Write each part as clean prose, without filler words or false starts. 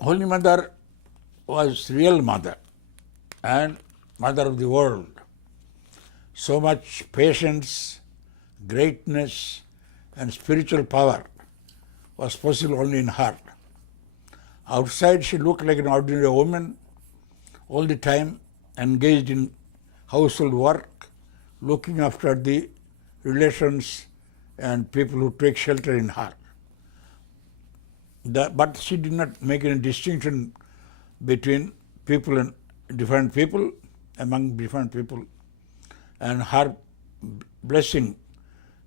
Holy Mother was real mother and mother of the world. So much patience, greatness and spiritual power was possible only in her. Outside she looked like an ordinary woman, all the time engaged in household work, looking after the relations and people who take shelter in her. But she did not make any distinction between people and different people, among different people, and her blessing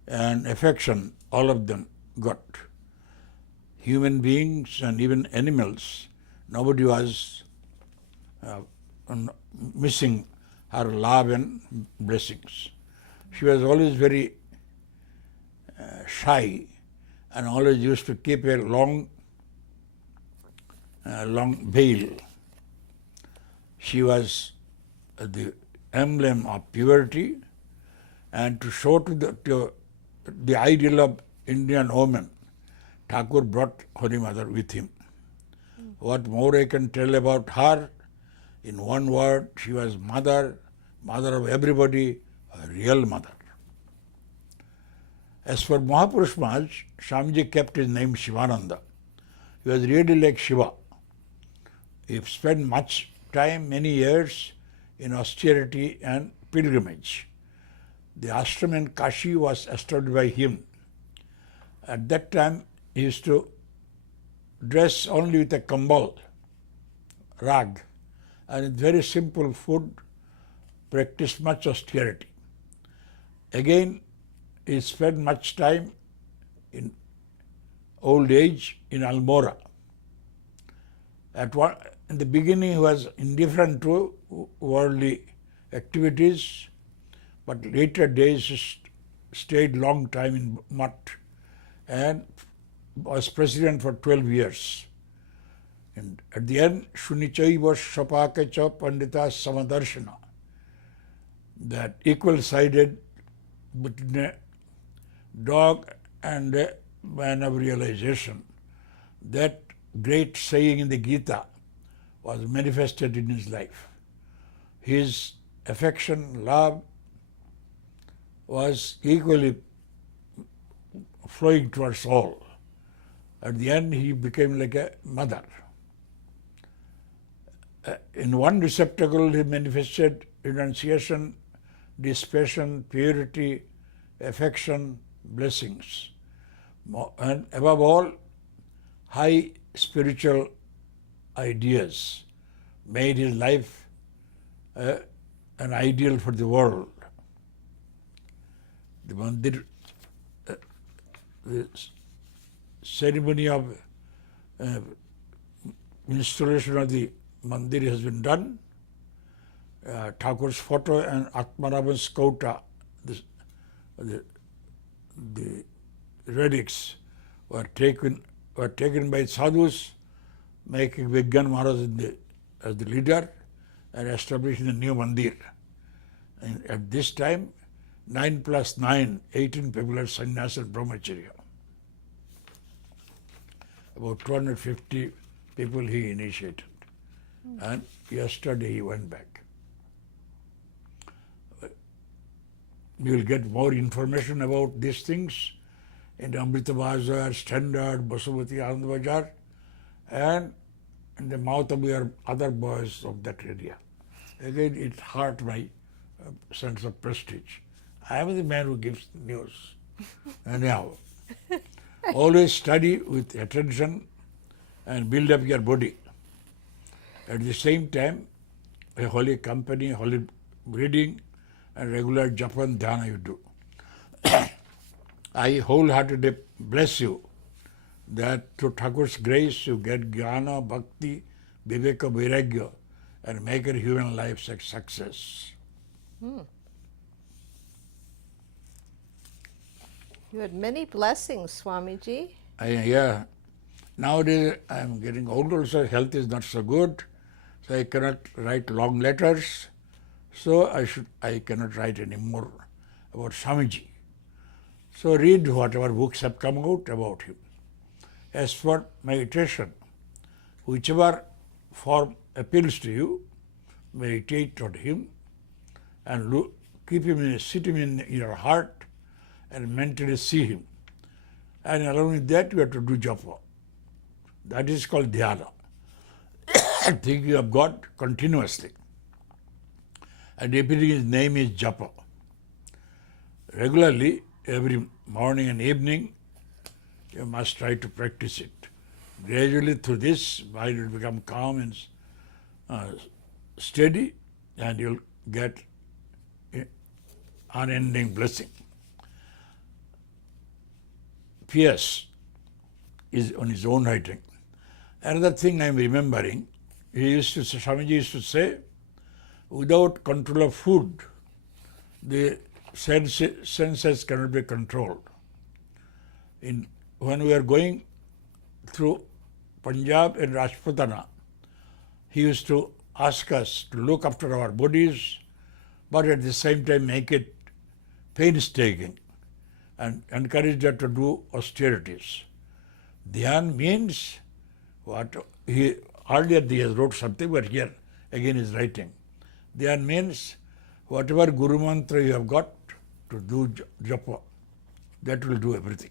and affection, all of them got. Human beings and even animals, nobody was missing her love and blessings. She was always very shy and always used to keep a long veil. She was the emblem of purity, and to show to the ideal of Indian woman, Thakur brought Holy Mother with him. What more I can tell about her? In one word, she was mother, mother of everybody, a real mother. As for Mahapurush Maharaj, Swamiji kept his name Shivananda. He was really like Shiva. He spent much time, many years, in austerity and pilgrimage. The ashram in Kashi was established by him. At that time, he used to dress only with a kambal, rag, and very simple food, practiced much austerity. Again, he spent much time in old age in Almora. In the beginning, he was indifferent to worldly activities, but later days he stayed long time in Mutt and was president for 12 years. And at the end, Shunichaiva Shapakacha Pandita Samadarshana, that equal-sided between a dog and a man of realization, that great saying in the Gita was manifested in his life. His affection, love was equally flowing towards all. At the end, he became like a mother. In one receptacle, he manifested renunciation, dissipation, purity, affection, blessings. And above all, high spiritual ideas made his life an ideal for the world. The mandir, the ceremony of installation of the mandir has been done. Thakur's photo and Atmanavan's kauta, the relics were taken by sadhus, making Vivekananda Maharaj as the leader and establishing a new mandir. And at this time, 9 plus 9, 18 people are sannyas and brahmacharya. About 250 people he initiated. And yesterday he went back. You will get more information about these things in Amrita Bazar, Standard, Basavati, Anand Bazar, and in the mouth of your other boys of that area. Again, it hurt my sense of prestige. I am the man who gives news. Anyhow, always study with attention and build up your body. At the same time, a holy company, holy reading, and regular japa and dhyana you do. I wholeheartedly bless you that through Thakur's grace you get jnana, bhakti, viveka, vairagya, and make your human life a success. You had many blessings, Swamiji. Yeah. Nowadays I am getting older, so health is not so good, so I cannot write long letters. So I cannot write any more about Swamiji. So read whatever books have come out about him. As for meditation, whichever form appeals to you, meditate on him and keep him, sit him in your heart and mentally see him. And along with that, you have to do japa. That is called dhyana. Thinking of God continuously. And repeating his name is japa. Regularly, every morning and evening, you must try to practice it. Gradually through this, mind will become calm and steady, and you'll get unending blessing. P.S. is on his own writing. Another thing I am remembering, Swamiji used to say, without control of food, the senses cannot be controlled. When we are going through Punjab and Rajputana, he used to ask us to look after our bodies, but at the same time make it painstaking and encourage us to do austerities. Dhyan means what he earlier he has wrote something, but here again is writing. Dhyan means whatever Guru Mantra you have got to do japa, that will do everything.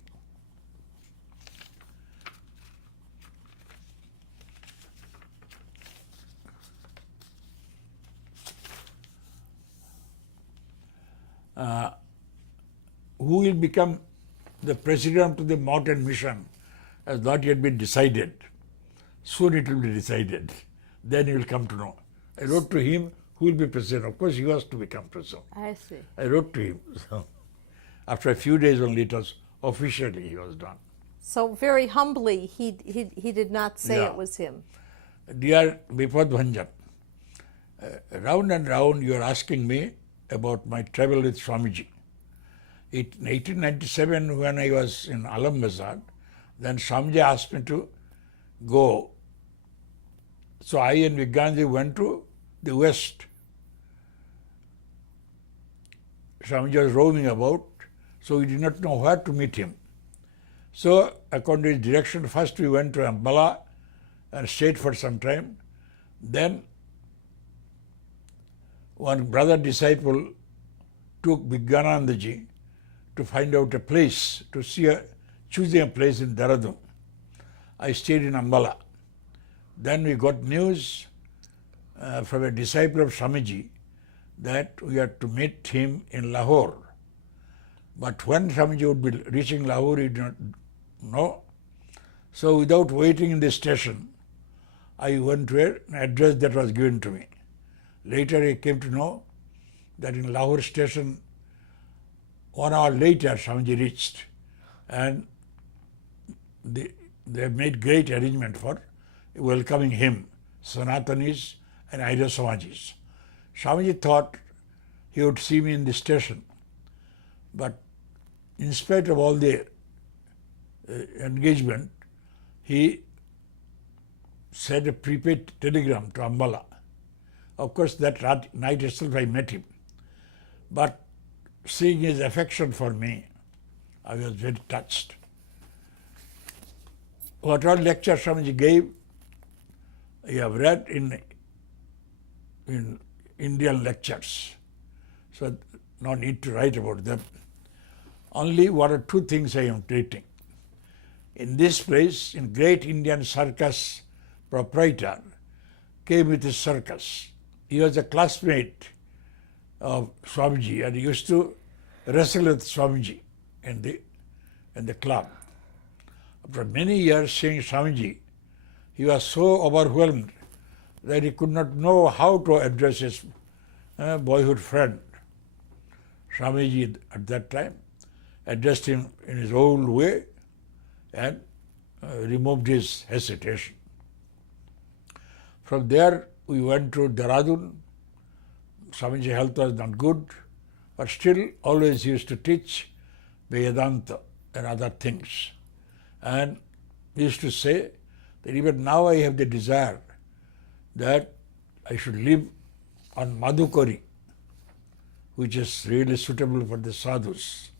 Who will become the president of the mountain mission has not yet been decided. Soon it will be decided. Then you will come to know. I wrote to him who will be president. Of course, he was to become president. I see. I wrote to him. So, after a few days only, it was officially he was done. So very humbly, he did not say Yeah. it was him. Dear Bipad Bhanjan, round and round you are asking me about my travel with Swamiji. In 1897, when I was in Alambazar, then Swamiji asked me to go. So I and Vivekananda went to the west. Swamiji was roaming about, so we did not know where to meet him. So according to his direction, first we went to Ambala and stayed for some time. Then one brother disciple took Vivekananda ji to find out a place, to choosing a place in Dehradun. I stayed in Ambala. Then we got news from a disciple of Swamiji that we had to meet him in Lahore. But when Swamiji would be reaching Lahore, he did not know. So without waiting in the station, I went to an address that was given to me. Later I came to know that in Lahore station, 1 hour later, Swamiji reached, and they have made great arrangement for welcoming him, Sanatanis and Arya Samajis. Swamiji thought he would see me in the station, but in spite of all the engagement, he sent a prepaid telegram to Ambala. Of course, that night itself I met him. But seeing his affection for me, I was very touched. What all lectures Swamiji gave, I have read in Indian lectures. So no need to write about them. Only one or two things I am treating. In this place, in great Indian circus proprietor came with his circus. He was a classmate of Swamiji and he used to wrestle with Swamiji in the club. After many years seeing Swamiji, he was so overwhelmed that he could not know how to address his boyhood friend. Swamiji at that time addressed him in his old way and removed his hesitation. From there we went to Dehradun. Swamiji's health was not good, but still always used to teach Vedanta and other things. And he used to say that even now I have the desire that I should live on Madhukari, which is really suitable for the sadhus.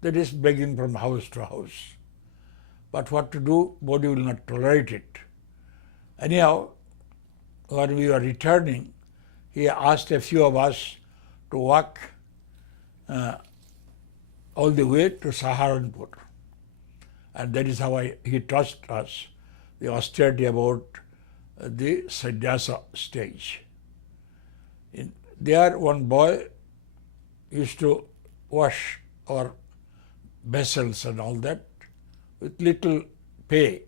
That is begging from house to house. But what to do? Body will not tolerate it. Anyhow, when we were returning, he asked a few of us to walk all the way to Saharanpur. And that is how he taught us the austerity about the sannyasa stage. There one boy used to wash our vessels and all that with little pay.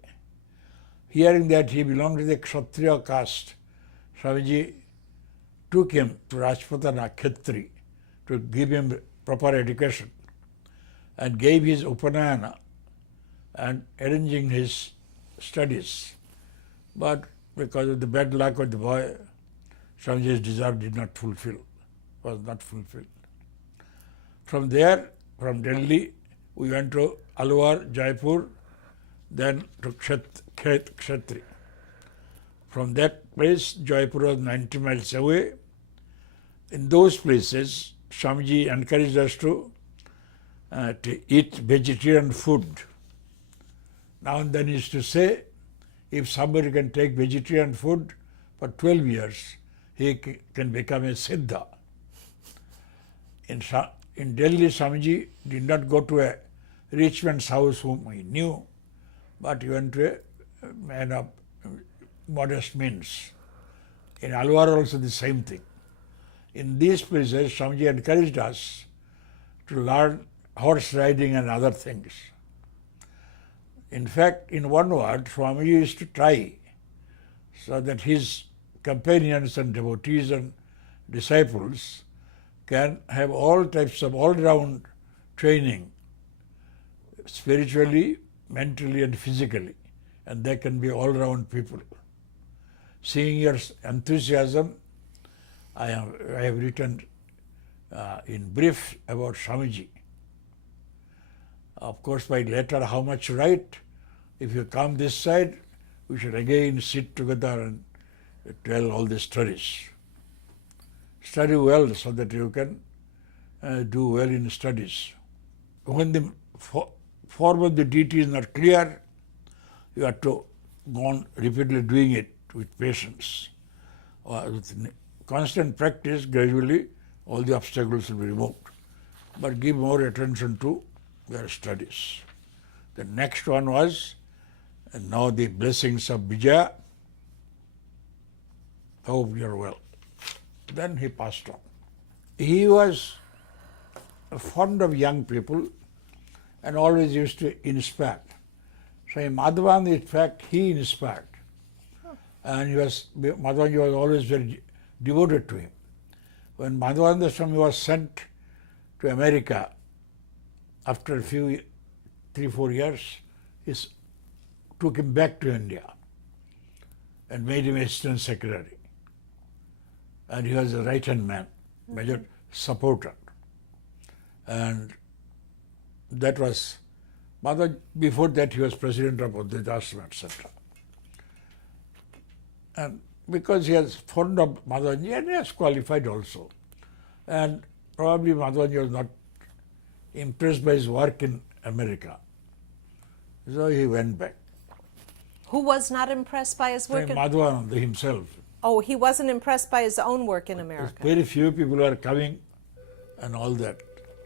Hearing that he belonged to the Kshatriya caste, Swamiji took him to Rajputana Khetri to give him proper education and gave his Upanayana and arranging his studies. But because of the bad luck of the boy, Swamiji's desire was not fulfilled. From there, from Delhi, we went to Alwar, Jaipur, then to Kshetri. From that place, Jaipur was 90 miles away. In those places, Swamiji encouraged us to eat vegetarian food. Now and then he used to say, if somebody can take vegetarian food for 12 years, he can become a Siddha. In Delhi, Swamiji did not go to a rich man's house whom he knew, but he went to a man of modest means. In Alwar also the same thing. In these places, Swamiji encouraged us to learn horse riding and other things. In fact, in one word, Swamiji used to try so that his companions and devotees and disciples can have all types of all-round training, spiritually, mentally and physically, and they can be all-round people. Seeing your enthusiasm, I have written in brief about Swamiji. Of course, by later how much to write, if you come this side, we should again sit together and tell all the stories. Study well so that you can do well in studies. When the form of the deity is not clear, you have to go on repeatedly doing it with patience. With constant practice, gradually all the obstacles will be removed. But give more attention to their studies. The next one was, and now the blessings of Vijaya. Hope you are well. Then he passed on. He was fond of young people and always used to inspire. So in Madhavan, in fact, he inspired. And Madhavanji was always very devoted to him. When Madhavananda Swami was sent to America, after a few, 3-4 years, he took him back to India and made him assistant secretary. And he was a right-hand man, major supporter. And that was, before that he was president of Advaita, etc. And because he was fond of Madhavanji, and he was qualified also. And probably Madhavanji was not impressed by his work in America. So he went back. Who was not impressed by his work? Madhavananda himself. Oh, he wasn't impressed by his own work in America. Very few people are coming and all that.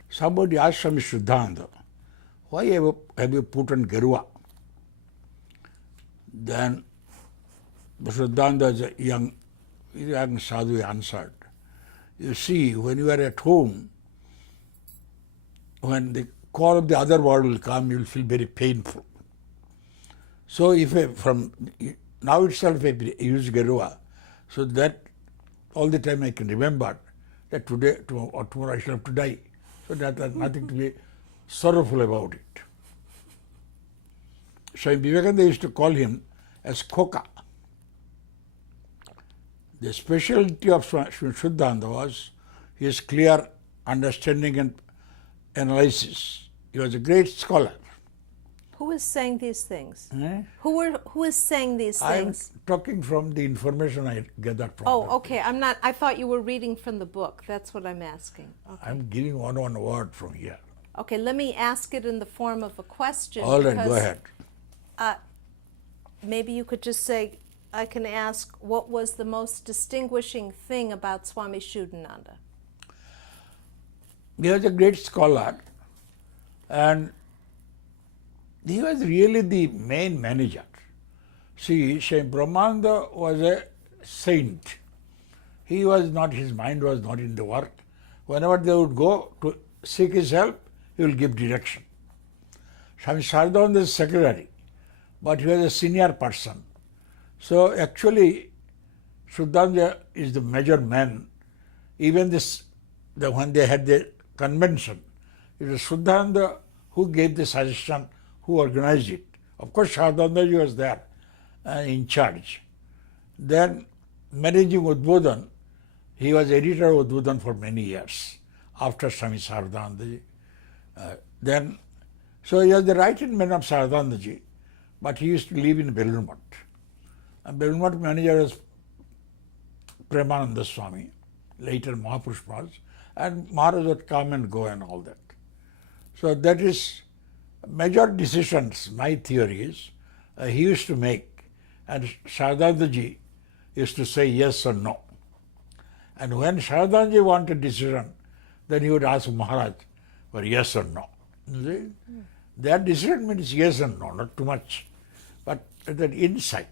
Somebody asked Swami Shuddhananda, why have you put on Garua? Then Shuddhananda, as a young sadhu, answered, you see, when you are at home, when the call of the other world will come, you will feel very painful. So from now itself I use Garua, so that all the time I can remember that today or tomorrow I shall have to die. So that there's nothing to be sorrowful about it. Swami Vivekananda used to call him as Khoka. The specialty of Swami Shuddhananda was his clear understanding and analysis. He was a great scholar. Who is saying these things? Eh? Who is saying these things? I'm talking from the information I gathered from Oh, them. okay. I thought you were reading from the book. That's what I'm asking. Okay. I'm giving one word from here. Okay, let me ask it in the form of a question. All right, go ahead. Maybe you could just say, I can ask, what was the most distinguishing thing about Swami Shuddhananda? He was a great scholar, and he was really the main manager. See, Swami Brahmananda was a saint. He was not, his mind was not in the work. Whenever they would go to seek his help, he will give direction. Swami Shuddhananda is secretary, but he was a senior person. So actually, Shuddhananda is the major man. Even when they had the convention, it was Shuddhananda who gave the suggestion, who organized it. Of course, Shuddhananda was there in charge. Then managing Udbodhan, he was editor of Udbodhan for many years after Swami Shuddhananda. So he was the right-hand man of Shuddhananda, but he used to live in Belur. And Belur manager was Premananda Swami, later Mahapurush Maharaj, and Maharaj would come and go and all that. So that is major decisions, my theory is, he used to make, and Shuddhananda used to say yes or no. And when Shuddhananda wanted decision, then he would ask Maharaj for yes or no. You see? That decision means yes and no, not too much, but that insight,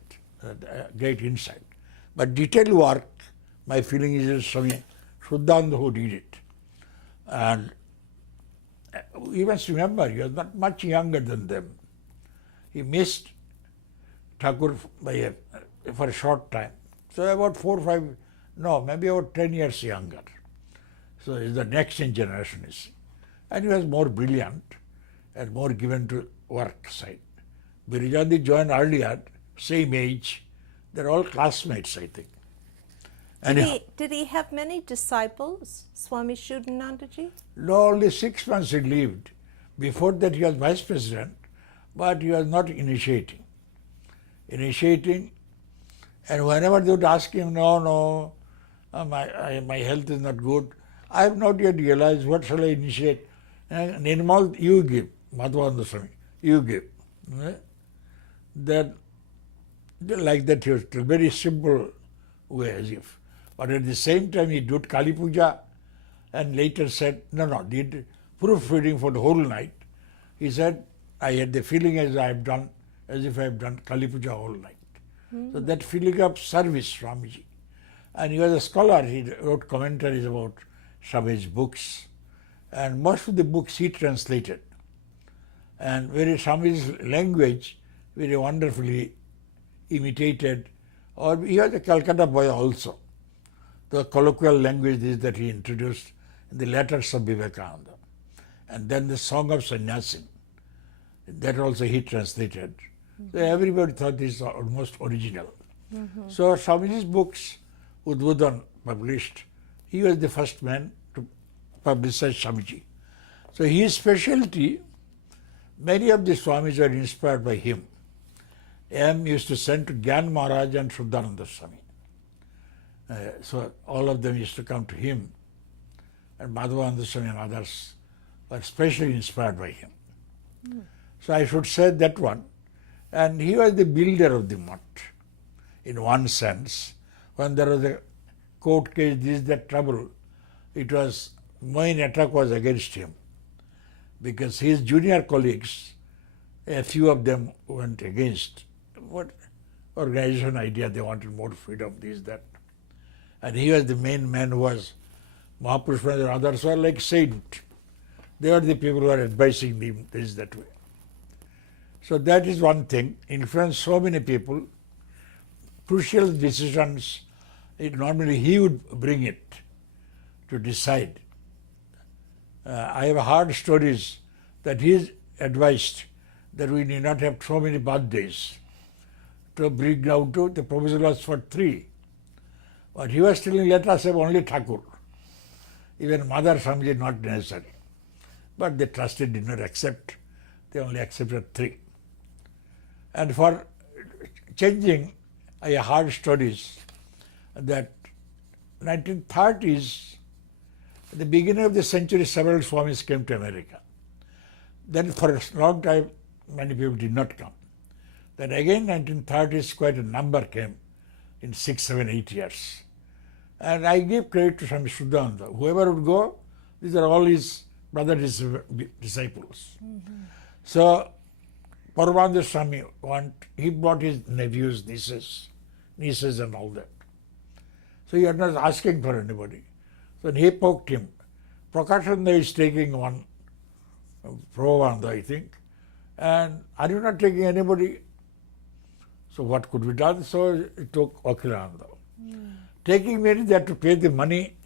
great insight. But detailed work, my feeling is Swami Shuddhananda who did it. And you must remember, he was not much younger than them. He missed Thakur for a short time. So about 4 or 5, no, maybe about 10 years younger. So he's the next in generation, you see. And he was more brilliant and more given to work side. Birijandi joined earlier, same age. They're all classmates, I think. Did he have many disciples, Swami Shuddhananda ji? No, only 6 months he lived. Before that he was vice president, but he was not initiating. And whenever they would ask him, no, my health is not good, I have not yet realized what shall I initiate. And Nirmal, you give, Madhvananda Swami, you give. Then, like that, he was a very simple way, as if. But at the same time, he did Kali Puja and later said, no, did proofreading for the whole night. He said, I had the feeling as if I have done Kali Puja whole night. So that feeling of service, Swamiji. And he was a scholar, he wrote commentaries about Swami's books. And most of the books he translated. And very Swami's language, very wonderfully imitated. Or he was a Calcutta boy also. The colloquial language is that he introduced in the letters of Vivekananda. And then the Song of Sannyasin, that also he translated. So everybody thought this is almost original. So Swamiji's books, Udbodhan published, he was the first man to publicize Swamiji. So his specialty, many of the Swamis were inspired by him. M used to send to Gyan Maharaj and Shuddhananda Swami. So all of them used to come to him, and Madhvananda Swami and others were specially inspired by him. So I should say that one. And he was the builder of the mutt, in one sense. When there was a court case, that trouble, it was, main attack was against him. Because his junior colleagues, a few of them went against what organization idea, they wanted more freedom, that. And he was the main man who was Mahapurush and others were like saint. They were the people who were advising him that way. So that is one thing, influenced so many people. Crucial decisions, normally he would bring it to decide. I have heard stories that he advised that we need not have so many birthdays to bring down to, the proposal was for 3. But he was telling, let us have only Thakur. Even Mother Swamiji not necessary. But the trustee did not accept. They only accepted 3. And for changing, I heard stories that 1930s, at the beginning of the century, several Swamis came to America. Then for a long time, many people did not come. Then again, 1930s, quite a number came in 6, 7, 8 years. And I give credit to Swami Shuddhananda. Whoever would go, these are all his brother disciples. So Paramananda Swami he brought his nephews, nieces and all that. So he was not asking for anybody. So he poked him. Prakashananda is taking one, Prabhupada, I think. And are you not taking anybody? So what could be done? So he took Akhilananda. Taking means they had to pay the money,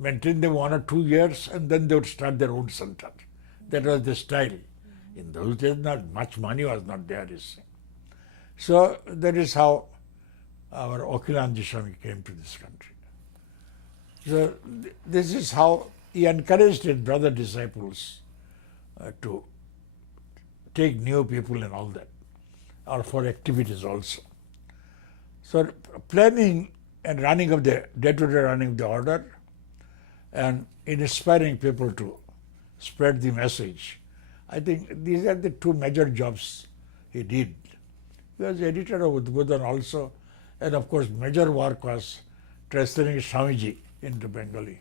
maintain them 1 or 2 years, and then they would start their own center. That was the style. In those days, not much money was not there, you see. So that is how our Akhilananda Swami came to this country. So this is how he encouraged his brother disciples to take new people and all that, or for activities also. So planning and running of the day-to-day running of the order, and inspiring people to spread the message. I think these are the two major jobs he did. He was editor of Udbodhan also, and of course major work was translating Swamiji into Bengali.